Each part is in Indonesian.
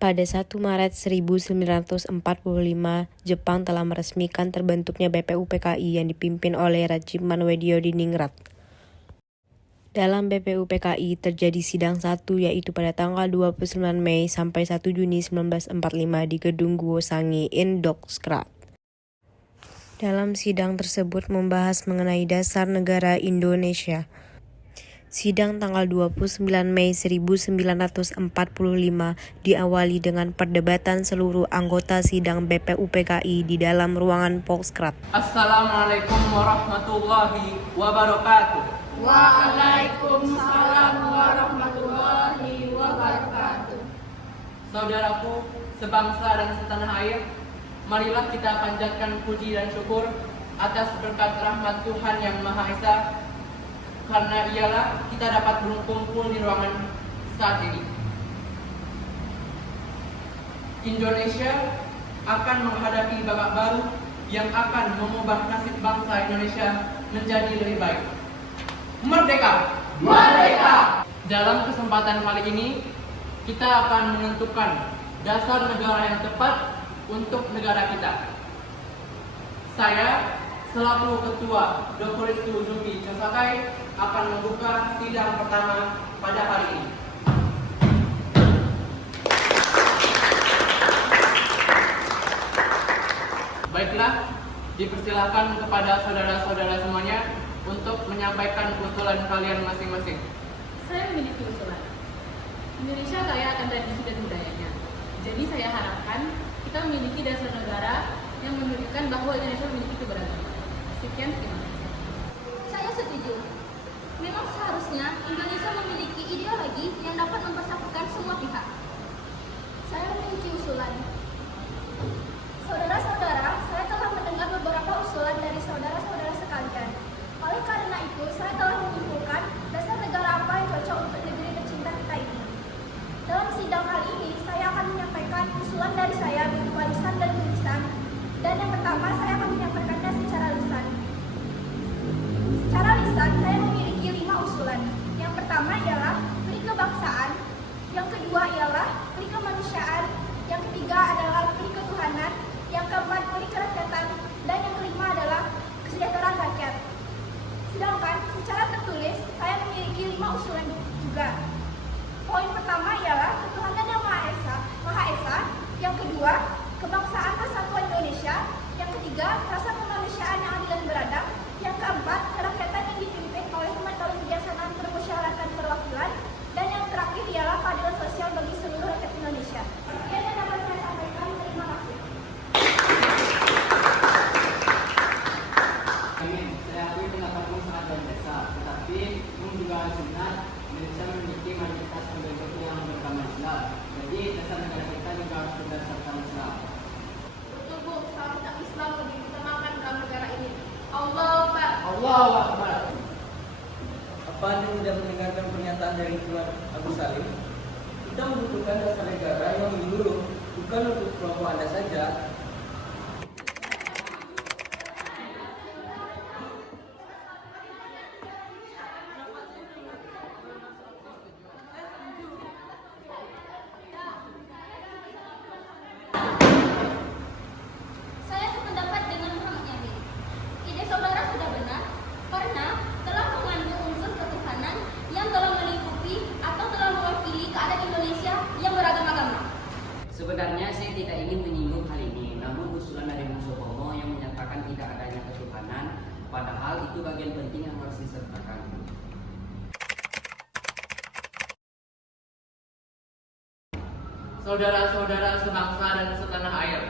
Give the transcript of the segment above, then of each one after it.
Pada 1 Maret 1945, Jepang telah meresmikan terbentuknya BPUPKI yang dipimpin oleh Rajiman Weddiodiningrat. Dalam BPUPKI terjadi sidang 1 yaitu pada tanggal 29 Mei sampai 1 Juni 1945 di Gedung Guosangi Indokstrat. Dalam sidang tersebut membahas mengenai dasar negara Indonesia. Sidang tanggal 29 Mei 1945 diawali dengan perdebatan seluruh anggota sidang BPUPKI di dalam ruangan Polskrat. Assalamualaikum warahmatullahi wabarakatuh. Waalaikumsalam warahmatullahi wabarakatuh. Saudaraku sebangsa dan setanah air, marilah kita panjatkan puji dan syukur atas berkat rahmat Tuhan Yang Maha Esa, karena ialah kita dapat berkumpul di ruangan saat ini. Indonesia akan menghadapi babak baru yang akan mengubah nasib bangsa Indonesia menjadi lebih baik. Merdeka! Merdeka! Dalam kesempatan kali ini, kita akan menentukan dasar negara yang tepat untuk negara kita. Saya selaku Ketua Dr. Zumi Chosakai akan membuka sidang pertama pada hari ini. Baiklah, dipersilakan kepada saudara-saudara semuanya untuk menyampaikan usulan kalian masing-masing. Saya memiliki usulan. Indonesia kaya akan tradisi dan budayanya. Jadi saya harapkan kita memiliki dasar negara yang menunjukkan bahwa Indonesia memiliki keberagaman. Sekian, terima kasih. Saya setuju. Memang seharusnya Indonesia memiliki ideologi yang dapat mempersatukan semua pihak. Saya memiliki usulan. Saudara-saudara, saya telah mendengar beberapa usulan dari saudara-saudara sekalian. Oleh karena itu, saya telah menyimpulkan dasar negara apa yang cocok untuk negeri tercinta kita ini. Dalam sidang kali ini, saya akan menyampaikan usulan dari saya berupa lisan dan tulisan. Dan yang pertama, saya akan menyampaikannya secara lisan. Secara lisan, saya memiliki 5 usulan. Yang pertama ialah peri kebangsaan, yang kedua ialah peri kemanusiaan, yang ketiga adalah peri ketuhanan, yang keempat peri kerakyatan, dan yang kelima adalah kesejahteraan rakyat. Sedangkan secara tertulis, saya memiliki 5 usulan juga. Poin pertama ialah ketuhanan yang Maha Esa, yang kedua kebangsaan persatuan Indonesia, yang ketiga rasa kemanusiaan yang adil dan beradab, yang keempat kerakyatan yang dipimpin oleh melalui kebijaksanaan permusyawaratan perwakilan, dan yang terakhir ialah keadilan sosial bagi seluruh rakyat Indonesia. Sekian yang dapat saya sampaikan. Terima kasih. Saya akui pendapatmu sangat luar biasa, tetapi juga sunat Indonesia memiliki mayoritas penduduk yang beragama Islam. Jadi dasar negara kita juga harus berdasarkan Islam. Betul Bu, salam umat Islam lebih diutamakan dalam negara ini. Allahu Akbar. Allahu Akbar. Apa Anda sudah mendengarkan pernyataan dari Tuan Abu Salim? Kita membutuhkan dasar negara yang menyeluruh, bukan untuk kelompok Anda saja. Saya sependapat dengan Muhammad Yamin. Ide saudara sudah benar karena telah mengandung unsur ketuhanan yang telah melingkupi atau telah mewakili keadaan Indonesia yang beragam-agama. Sebenarnya saya tidak ingin menyinggung hal ini, namun usulan dari Musokomo yang menyatakan tidak adanya ketuhanan, padahal itu bagian penting yang harus disertakan. Saudara-saudara sebangsa dan setanah air,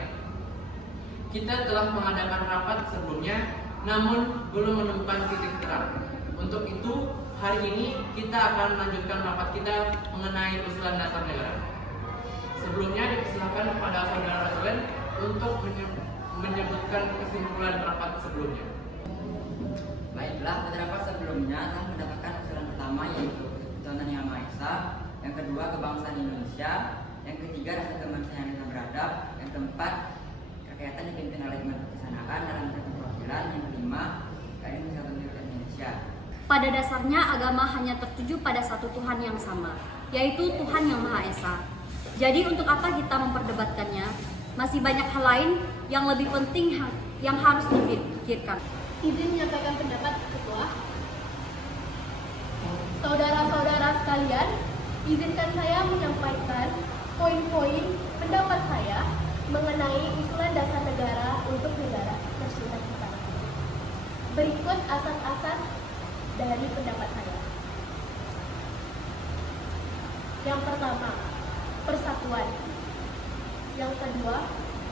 kita telah mengadakan rapat sebelumnya, namun belum menemukan titik terang. Untuk itu, hari ini kita akan melanjutkan rapat kita mengenai usulan dasar negara. Sebelumnya dipersilakan kepada saudara Raslen untuk menyebutkan kesimpulan rapat sebelumnya. Baiklah, pada rapat sebelumnya telah mendapatkan usulan pertama yaitu ketuhanan yang Maha Esa, yang kedua kebangsaan Indonesia, yang ketiga rasa kemanusiaan yang beradab, yang keempat kerakyatan dipimpin oleh kebijaksanaan dalam perwakilan, yang kelima keadilan sosial Indonesia. Pada dasarnya agama hanya tertuju pada satu Tuhan yang sama, yaitu Tuhan yang Maha Esa. Jadi untuk apa kita memperdebatkannya? Masih banyak hal lain yang lebih penting yang harus dipikirkan. Izin menyampaikan pendapat Ketua. Saudara-saudara sekalian, izinkan saya menyampaikan poin-poin pendapat saya mengenai usulan dasar negara untuk negara tercinta kita. Berikut asas-asas dari pendapat saya. Yang pertama, persatuan. Yang kedua,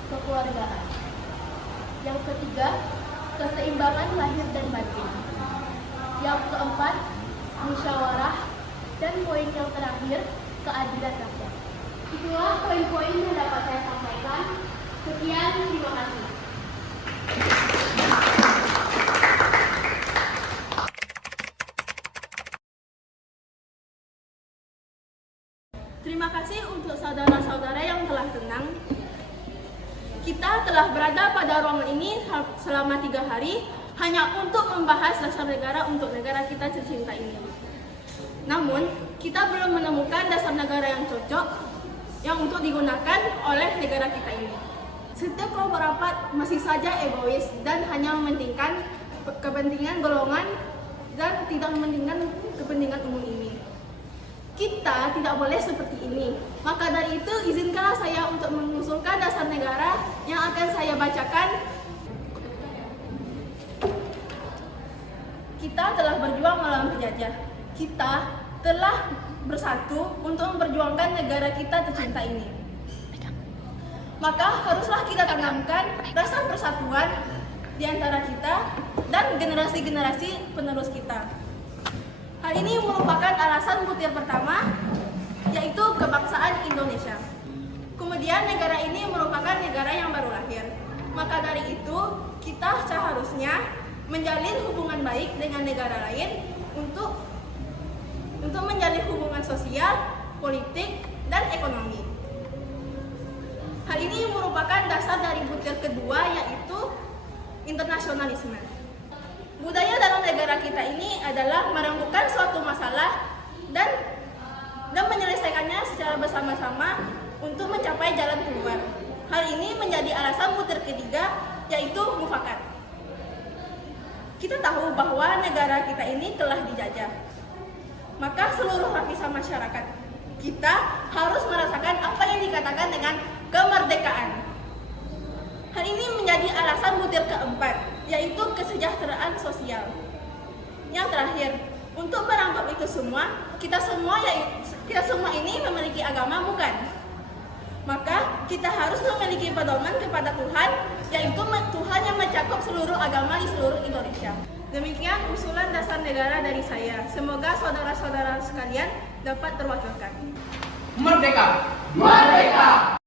kekeluargaan. Yang ketiga, keseimbangan lahir dan batin. Yang keempat, musyawarah. Dan poin yang terakhir, keadilan rakyat. Itulah poin-poin yang dapat saya sampaikan. Sekian, terima kasih. Terima kasih untuk saudara-saudara yang telah tenang. Kita telah berada pada ruangan ini selama 3 hari hanya untuk membahas dasar negara untuk negara kita tercinta ini. Namun, kita belum menemukan dasar negara yang cocok yang untuk digunakan oleh negara kita ini. Setiap kelompok rapat masih saja egois dan hanya mementingkan kepentingan golongan dan tidak mementingkan kepentingan umum ini. Kita tidak boleh seperti ini. Maka dari itu, izinkanlah saya untuk mengusulkan dasar negara yang akan saya bacakan. Kita telah berjuang melawan penjajah. Kita telah bersatu untuk memperjuangkan negara kita tercinta ini. Maka haruslah kita tanamkan rasa persatuan di antara kita dan generasi-generasi penerus kita. Hal ini merupakan alasan butir pertama, yaitu kebangsaan Indonesia. Kemudian negara ini merupakan negara yang baru lahir. Maka dari itu, kita seharusnya menjalin hubungan baik dengan negara lain untuk menjalin hubungan sosial, politik, dan ekonomi. Hal ini merupakan dasar dari butir kedua, yaitu internasionalisme. Budaya dalam negara kita ini adalah merembukan suatu masalah dan menyelesaikannya secara bersama-sama untuk mencapai jalan keluar. Hal ini menjadi alasan butir ketiga, yaitu mufakat. Kita tahu bahwa negara kita ini telah dijajah. Maka seluruh lapisan masyarakat kita harus merasakan apa yang dikatakan dengan kemerdekaan. Hal ini menjadi alasan butir keempat, yaitu kesejahteraan sosial. Yang terakhir, untuk merangkap itu semua, kita semua ini memiliki agama, bukan? Maka kita harus memiliki pedoman kepada Tuhan, yaitu Tuhan yang mencakup seluruh agama di seluruh Indonesia. Demikian usulan dasar negara dari saya. Semoga saudara-saudara sekalian dapat terwakilkan. Merdeka! Merdeka!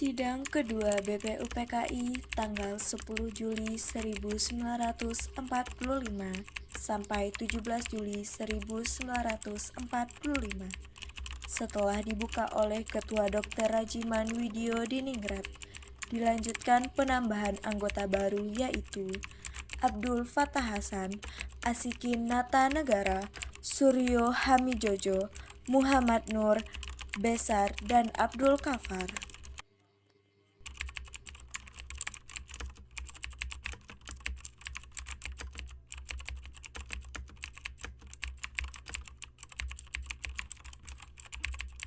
Sidang kedua BPUPKI tanggal 10 Juli 1945 sampai 17 Juli 1945. Setelah dibuka oleh Ketua Dr. Rajiman Widyo Diningrat, dilanjutkan penambahan anggota baru yaitu Abdul Fattah Hasan, Asikin Nata Negara, Suryo Hamijojo, Muhammad Nur, Besar, dan Abdul Kafar.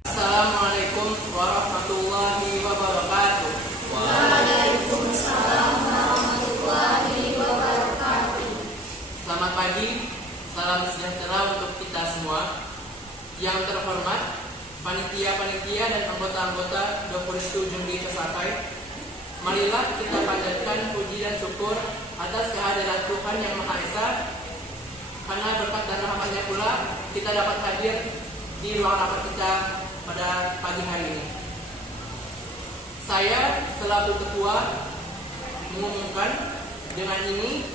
Assalamualaikum warahmatullahi wabarakatuh. Waalaikumsalam warahmatullahi wabarakatuh. Selamat pagi, salam sejahtera untuk kita semua. Yang terhormat, panitia-panitia dan anggota-anggota 27 Juli Casakai, marilah kita panjatkan puji dan syukur atas kehadiran Tuhan Yang Maha Esa, karena berkat dan rahmat-Nya pula kita dapat hadir di ruang rapat kita pada pagi hari ini. Saya selaku ketua mengumumkan dengan ini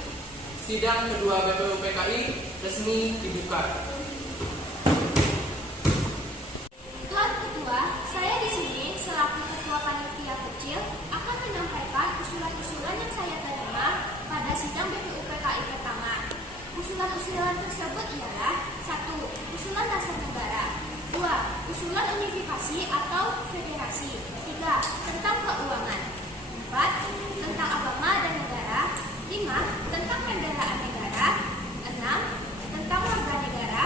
sidang kedua BPU PKI resmi dibuka. Tuan Ketua, saya di sini selaku Ketua Panitia Kecil akan menyampaikan usulan-usulan yang saya terima pada sidang BPU PKI pertama. Usulan-usulan tersebut ialah: 1. Usulan dasar negara, 2. Usulan unifikasi atau federasi, 3. Tentang keuangan, 4. Tentang agama dan negara, 5. Tentang kendaraan negara, 6. Tentang warga negara,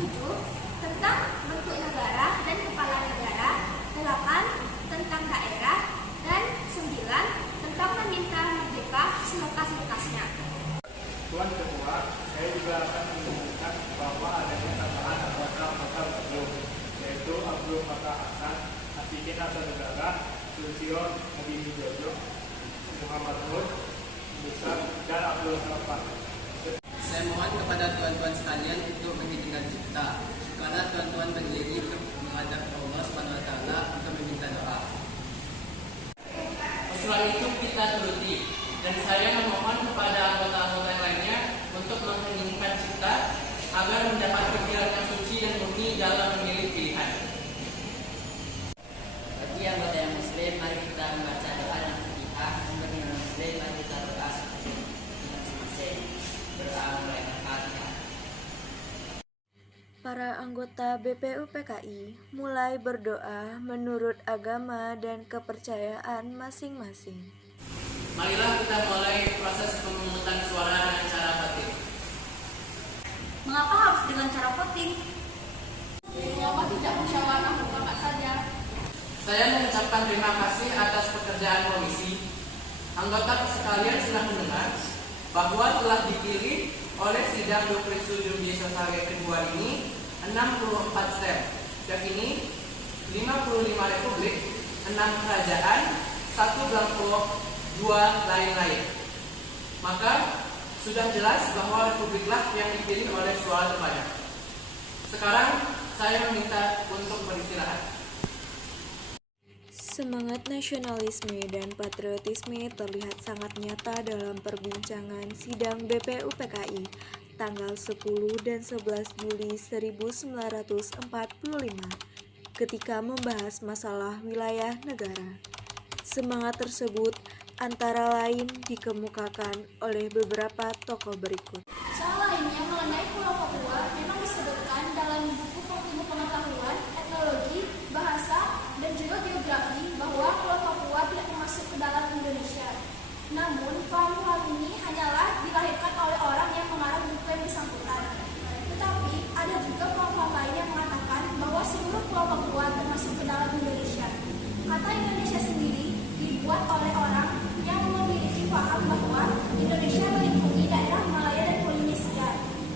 7. Tentang bentuk negara dan kepala negara, 8. Tentang daerah, dan 9. Tentang meminta merdeka selekas-lekasnya. Tuan Ketua, saya juga akan mengumumkan bahwa adanya tambahan anggota baru, yaitu Abdul Fatah Hasan, Asikin Asal Negara, Susio Hadi Wijojo, Muhammad Nur, Musa, dan Abdul Safar. Saya mohon kepada tuan-tuan sekalian untuk mengizinkan kita, karena tuan-tuan berdiri menghadap Allah SWT untuk meminta doa. Usulan itu kita turuti, dan saya memohon kepada anggota-anggota yang lainnya untuk mengheningkan cipta agar mendapat pikiran yang suci dan murni dalam memilih pilihan. Bagi anggota yang muslim, mari kita membaca doa dan Fatihah. Bagi non muslim, mari kita doa seperti masing-masing. Berdoa mulai Al-Fatihah. Para anggota BPU PKI mulai berdoa menurut agama dan kepercayaan masing-masing. Marilah kita mulai proses pemungutan suara dengan cara voting. Mengapa harus dengan cara voting? Mengapa tidak musyawarah mufakat saja? Saya mengucapkan terima kasih atas pekerjaan komisi. Anggota sekalian sudah mendengar bahwa telah dipilih oleh sidang Presidium Sosial kedua ini 64 stem, yakni 55 republik, 6 kerajaan, 1 belangko, 2 lain-lain. Maka sudah jelas bahwa republiklah yang dipilih oleh suara terbanyak. Sekarang saya meminta untuk beristirahat. Semangat nasionalisme dan patriotisme terlihat sangat nyata dalam perbincangan sidang BPU PKI tanggal 10 dan 11 Juli 1945 ketika membahas masalah wilayah negara. Semangat tersebut antara lain dikemukakan oleh beberapa tokoh berikut. Salah lainnya mengenai Pulau Papua memang disebutkan dalam buku ilmu pengetahuan, etnologi, bahasa, dan juga geografi bahwa Pulau Papua tidak masuk ke dalam Indonesia. Namun, paham hal ini hanyalah dilahirkan oleh orang yang mengarang buku yang bersangkutan. Tetapi, ada juga paham lain yang mengatakan bahwa seluruh Pulau Papua termasuk ke dalam Indonesia. Kata Indonesia sendiri dibuat oleh orang yang memiliki paham bahwa Indonesia meliputi daerah Malaya dan Polinesia.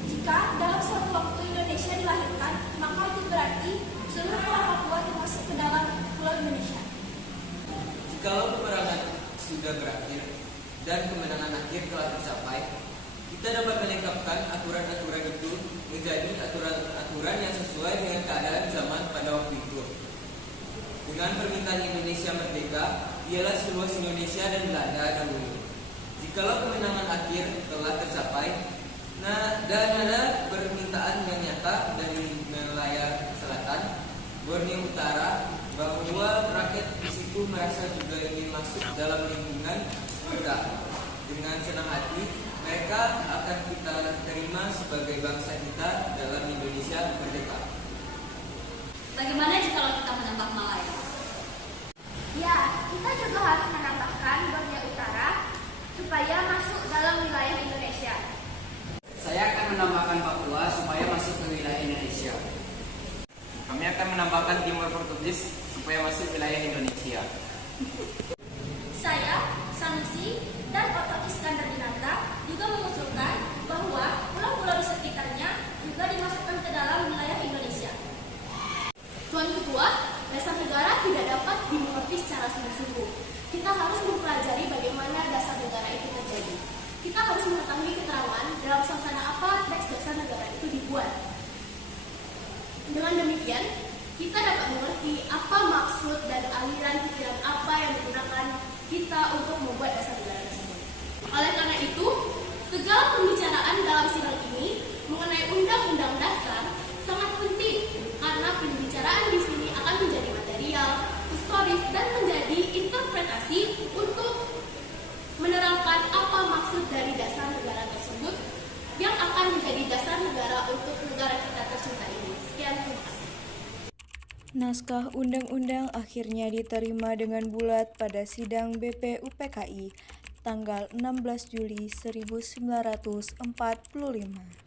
Jika dalam suatu waktu Indonesia dilahirkan, maka itu berarti seluruh Pulau Papua termasuk ke dalam Pulau Indonesia. Jikalau peperangan sudah berakhir dan kemenangan akhir telah tercapai, kita dapat melengkapkan aturan-aturan itu menjadi aturan-aturan yang sesuai dengan keadaan zaman pada waktu itu. Dengan permintaan Indonesia merdeka, ialah seluas Indonesia dan Belanda dahulu. Jikalau kemenangan akhir telah tercapai, dan ada permintaan yang nyata dari Malaya Selatan, Borneo Utara, bahwa rakyat di situ merasa juga ingin masuk dalam lingkungan kita. Dengan senang hati, mereka akan kita terima sebagai bangsa kita dalam Indonesia merdeka. Bagaimana jika kita menambah Malaya? Ya, kita juga harus menambahkan Borneo Utara supaya masuk dalam wilayah Indonesia. Saya akan menambahkan Papua supaya masuk ke wilayah Indonesia. Kami akan menambahkan Timur Portugis supaya masuk wilayah Indonesia. Saya, Sanusi, dan Oto Iskandar Dinata juga mengusulkan bahwa pulau-pulau di sekitarnya juga dimasukkan ke dalam wilayah Indonesia. Tuan Ketua, dasar negara tidak dapat dimengerti secara sungguh-sungguh. Kita harus mempelajari bagaimana dasar negara itu terjadi. Kita harus mengetahui keterangan dalam suasana apa teks dasar negara itu dibuat. Dengan demikian, kita dapat mengerti apa maksud dan aliran pikiran apa yang digunakan kita untuk membuat dasar negara tersebut. Oleh karena itu, segala pembicaraan dalam sidang ini mengenai Undang-Undang Dasar sangat penting karena pembicaraan di sini akan menjadi material, historis, dan menjadi interpretasi untuk menerangkan apa maksud dari dasar negara tersebut yang akan menjadi dasar negara untuk negara kita tercinta ini. Sekian, terima kasih. Naskah undang-undang akhirnya diterima dengan bulat pada sidang BPUPKI tanggal 16 Juli 1945.